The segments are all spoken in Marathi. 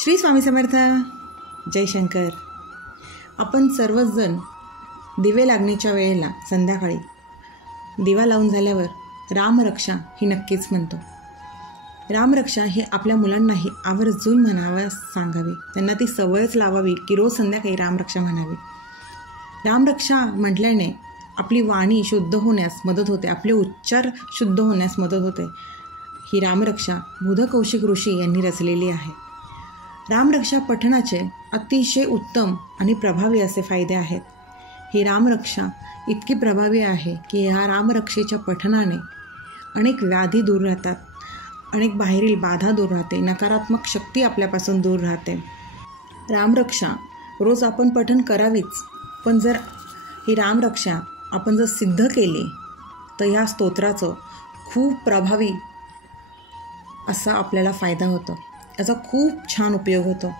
श्री स्वामी समर्थ. जय शंकर. आपण सर्वच जण दिवे लागण्याच्या वेळेला संध्याकाळी दिवा लावून झाल्यावर रामरक्षा ही नक्कीच म्हणतो. रामरक्षा ही आपल्या मुलांनाही आवर्जून म्हणावयास सांगावी. त्यांना ती सवयच लावावी की रोज संध्याकाळी रामरक्षा म्हणावी. रामरक्षा म्हटल्याने आपली वाणी शुद्ध होण्यास मदत होते, आपले उच्चार शुद्ध होण्यास मदत होते. ही रामरक्षा बुध कौशिक ऋषी यांनी रचलेली आहे. रामरक्षा पठणाचे अतिशय उत्तम आणि प्रभावी असे फायदे आहेत. ही रामरक्षा इतकी प्रभावी आहे की ह्या रामरक्षेच्या पठणाने अनेक व्याधी दूर राहतात, अनेक बाहेरील बाधा दूर राहते, नकारात्मक शक्ती आपल्यापासून दूर राहते. रामरक्षा रोज आपण पठण करावीच, पण जर ही रामरक्षा आपण जर सिद्ध केली तर ह्या स्तोत्राचं खूप प्रभावी असा आपल्याला फायदा होतो, याचा खूप छान उपयोग होतो.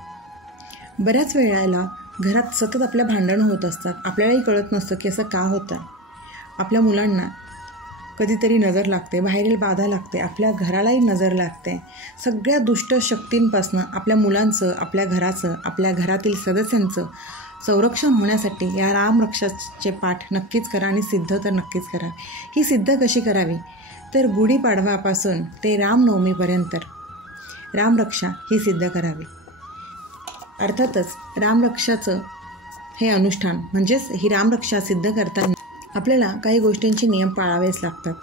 बऱ्याच वेळेला घरात सतत आपल्या भांडणं होत असतात, आपल्यालाही कळत नसतं की असं का होतं. आपल्या मुलांना कधीतरी नजर लागते, बाहेरील बाधा लागते, आपल्या घरालाही नजर लागते. सगळ्या दुष्ट शक्तींपासनं आपल्या मुलांचं, आपल्या घराचं, आपल्या घरातील सदस्यांचं संरक्षण होण्यासाठी या रामरक्षाचे पाठ नक्कीच करा आणि सिद्ध तर नक्कीच करा. ही सिद्ध कशी करावी तर गुढीपाडवापासून ते रामनवमीपर्यंत रामरक्षा ही सिद्ध करावी. अर्थातच रामरक्षाचं हे अनुष्ठान म्हणजेच ही रामरक्षा सिद्ध करताना आपल्याला काही गोष्टींचे नियम पाळावेच लागतात.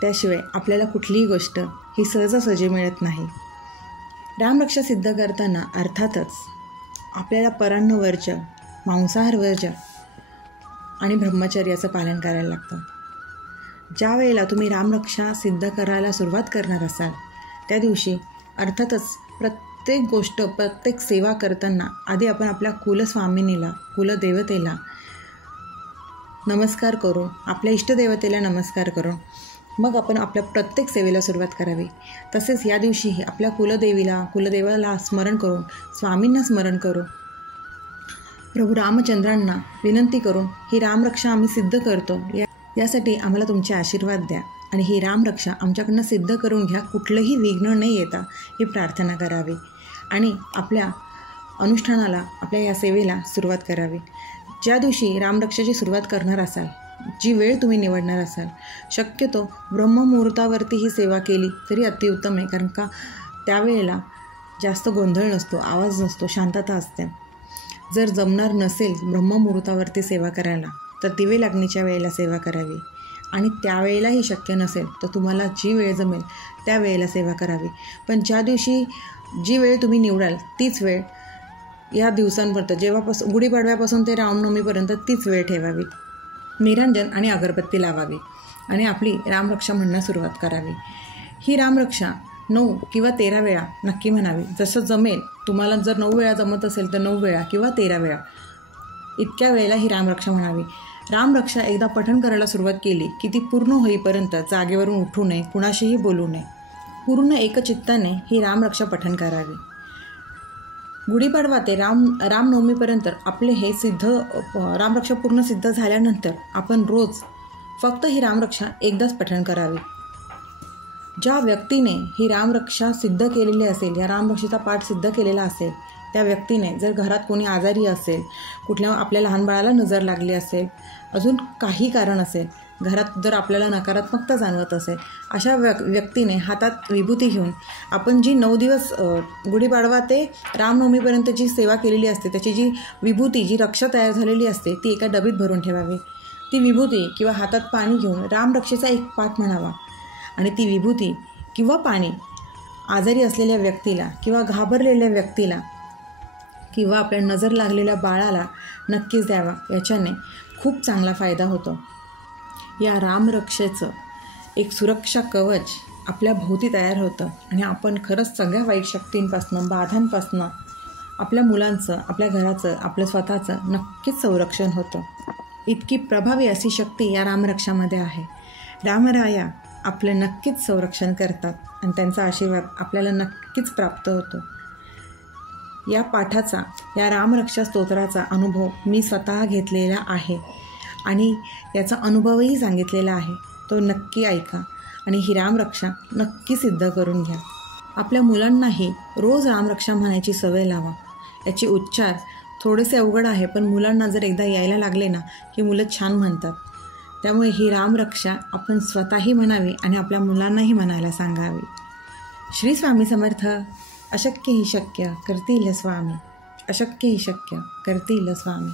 त्याशिवाय आपल्याला कुठलीही गोष्ट ही सहजासहजी मिळत नाही. रामरक्षा सिद्ध करताना अर्थातच आपल्याला परान्न वर्ज्य, मांसाहार वर्ज्य आणि ब्रह्मचर्याचं पालन करायला लागतं. ज्या वेळेला तुम्ही रामरक्षा सिद्ध करायला सुरुवात करणार असाल त्या दिवशी अर्थातच प्रत्येक गोष्ट, प्रत्येक सेवा करताना आधी आपण आपल्या कुलस्वामिनीला, कुलदेवतेला नमस्कार करून, आपल्या इष्टदेवतेला नमस्कार करून मग आपण आपल्या प्रत्येक सेवेला सुरुवात करावी. तसेच या दिवशीही आपल्या कुलदेवाला स्मरण करून, स्वामींना स्मरण करून, प्रभू रामचंद्रांना विनंती करून ही रामरक्षा आम्ही सिद्ध करतो, यासाठी आम्हाला तुमचे आशीर्वाद द्या आणि ही रामरक्षा आमच्याकडनं सिद्ध करून घ्या, कुठलंही विघ्न न येता ही प्रार्थना करावी आणि आपल्या अनुष्ठानाला, आपल्या या सेवेला सुरुवात करावी. ज्या दिवशी रामरक्षाची सुरुवात करणार असाल, जी वेळ तुम्ही निवडणार असाल, शक्यतो ब्रह्ममुहूर्तावरती ही सेवा केली तरी अतिउत्तम आहे. कारण का त्यावेळेला जास्त गोंधळ नसतो, आवाज नसतो, शांतता असते. जर जमणार नसेल ब्रह्ममुहूर्तावरती सेवा करायला तर दिवे लागण्याच्या वेळेला सेवा करावी आणि त्यावेळेलाही शक्य नसेल तर तुम्हाला जी वेळ जमेल त्या वेळेला सेवा करावी. पण ज्या दिवशी जी वेळ तुम्ही निवडाल तीच वेळ या दिवसांपर्यंत, जेव्हापासून गुढीपाडव्यापासून ते रामनवमीपर्यंत तीच वेळ ठेवावी. निरंजन आणि अगरबत्ती लावावी आणि आपली रामरक्षा म्हणण्यास सुरुवात करावी. ही रामरक्षा 9 किंवा 13 वेळा नक्की म्हणावी. जसं जमेल तुम्हाला, जर 9 वेळा जमत असेल तर 9 वेळा किंवा 13 वेळा इतक्या वेळेला ही रामरक्षा म्हणावी. रामरक्षा एकदा पठण करायला सुरुवात केली की ती पूर्ण होईपर्यंत जागेवरून उठू नये, कुणाशीही बोलू नये. पूर्ण एकचित्ताने ही रामरक्षा पठण करावी. गुढीपाडवा ते रामनवमीपर्यंत आपले हे सिद्ध रामरक्षा पूर्ण सिद्ध झाल्यानंतर आपण रोज फक्त ही रामरक्षा एकदाच पठण करावी. ज्या व्यक्तीने ही रामरक्षा सिद्ध केलेली असेल, या रामरक्षेचा पाठ सिद्ध केलेला असेल, त्या व्यक्तीने जर घरात कोणी आजारी असेल, कुठल्या आपल्या लहान बाळाला नजर लागली असेल, अजून काही कारण असेल, घरात जर आपल्याला नकारात्मकता जाणवत असेल, अशा व्यक्तीने हातात विभूती घेऊन आपण जी 9 दिवस गुढीपाडवा ते रामनवमीपर्यंत जी सेवा केलेली असते त्याची जी विभूती, जी रक्षा तयार झालेली असते ती एका डबीत भरून ठेवावी. ती विभूती किंवा हातात पाणी घेऊन रामरक्षेचा एक पाठ म्हणावा आणि ती विभूती किंवा पाणी आजारी असलेल्या व्यक्तीला किंवा घाबरलेल्या व्यक्तीला किंवा आपल्या नजर लागलेल्या बाळाला नक्कीच द्यावा. याच्याने खूप चांगला फायदा होतो. या रामरक्षेचं एक सुरक्षा कवच आपल्या भोवती तयार होतं आणि आपण खरंच सगळ्या वाईट शक्तींपासनं, बाधांपासनं आपल्या मुलांचं, आपल्या घराचं, आपलं स्वतःचं नक्कीच संरक्षण होतं. इतकी प्रभावी अशी शक्ती या रामरक्षामध्ये आहे. रामराया आपलं नक्कीच संरक्षण करतात आणि त्यांचा आशीर्वाद आपल्याला नक्कीच प्राप्त होतो. या पाठाचा, या रामरक्षा स्तोत्राचा अनुभव मी स्वतः घेतलेला आहे आणि याचा अनुभवही सांगितलेला आहे. तो नक्की ऐका आणि ही रामरक्षा नक्की सिद्ध करून घ्या. आपल्या मुलांनाही रोज रामरक्षा म्हणायची सवय लावा. याचे उच्चार थोडेसे अवघड आहे, पण मुलांना जर एकदा यायला लागले ना की मुलं छान म्हणतात. त्यामुळे ही रामरक्षा आपण स्वतःही म्हणावी आणि आपल्या मुलांनाही म्हणायला सांगावी. श्री स्वामी समर्थ. अशक्य ही शक्य करतील स्वामी, अशक्य ही शक्य करतील स्वामी.